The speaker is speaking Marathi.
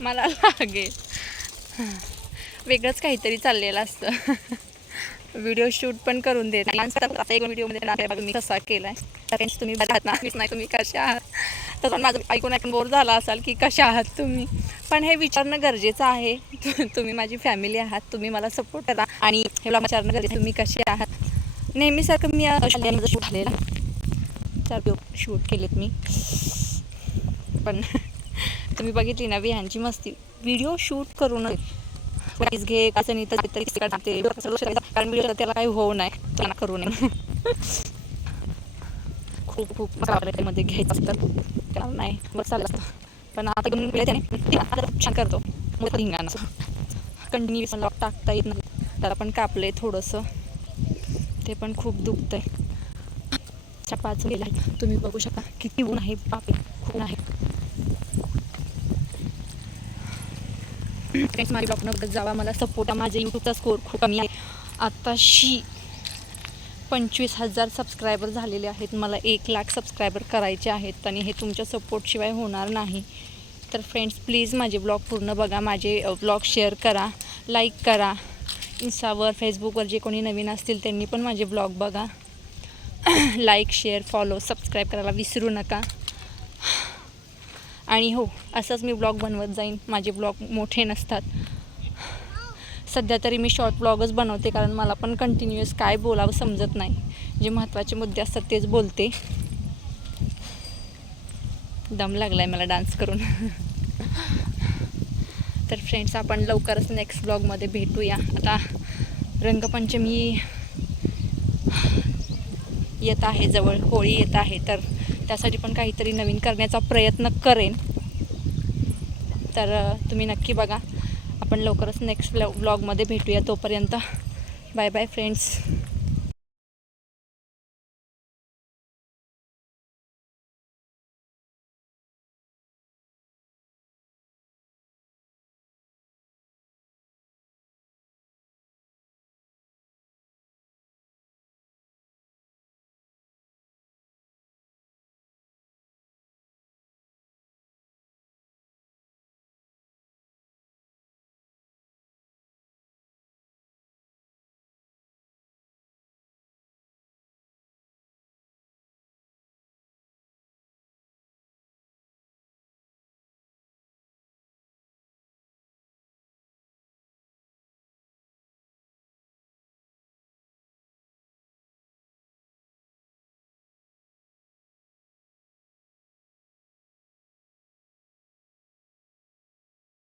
मला लागेल वेगळंच काहीतरी चाललेलं असतं. व्हिडिओ शूट पण करून देत आता एक व्हिडिओमध्ये मी कसा केला आहे. तर तुम्ही बघा ना, नाही तुम्ही कशा आहात. तसं माझं ऐकून बोर झाला असाल की कशा आहात तुम्ही, पण हे विचारणं गरजेचं आहे. तुम्ही माझी फॅमिली आहात, तुम्ही मला सपोर्ट करा आणि हे मला विचारणं गरजेचं तुम्ही कसे आहात. नेहमीसारखं मी शाळेमध्ये शूट झालेला 4 शूट केलेत मी, पण तुम्ही बघितली ना विहांची मस्ती. व्हिडिओ शूट करून प्राईज घे असं नाही तर तरी कारण व्हिडिओ त्याला काही होऊ नाही, त्यांना करू नये. खूप खूप मध्ये घ्यायचं असतं त्याला नाही बरं चाललं असतं, पण आता घेऊन गेले त्याने आता छान करतो. मग हिंगाणं कंटिन्यू मला टाकता येत नाही, त्याला पण कापलं आहे थोडंसं, ते पण खूप दुखतं आहे. 5 गेला आहे, तुम्ही बघू शकता किती ऊन आहे. बापरे खूप आहे. फ्रेंड्स माझ्या ब्लॉग बघत जावा, मला सपोर्ट. माझ्या यूट्यूबचा स्कोर खूप कमी आहे, आत्ताशी 25,000 सबस्क्रायबर झालेले आहेत. मला 1,00,000 सबस्क्रायबर करायचे आहेत आणि हे तुमच्या सपोर्टशिवाय होणार नाही. तर फ्रेंड्स प्लीज माझे ब्लॉग पूर्ण बघा, माझे ब्लॉग शेअर करा, लाईक करा. इंस्टावर फेसबुकवर जे कोणी नवीन असतील त्यांनी पण माझे ब्लॉग बघा. लाईक शेअर फॉलो सबस्क्राईब करायला विसरू नका. आणि हो, असंच मी ब्लॉग बनवत जाईन. माझे ब्लॉग मोठे नसतात. सध्या तरी मी शॉर्ट ब्लॉगच बनवते, कारण मला पण कंटिन्युअस काय बोलावं समजत नाही. जे महत्त्वाचे मुद्दे असतात तेच बोलते. दम लागला आहे मला डान्स करून. तर फ्रेंड्स आपण लवकरच नेक्स्ट ब्लॉगमध्ये भेटूया. आता रंगपंचमी येत आहे जवळ, होळी येत आहे, तर त्यासाठी पण काहीतरी नवीन करण्याचा प्रयत्न करेन. तर तुम्ही नक्की बघा. आपण लवकरच नेक्स्ट ब्लॉगमध्ये भेटूया. तोपर्यंत बाय बाय फ्रेंड्स.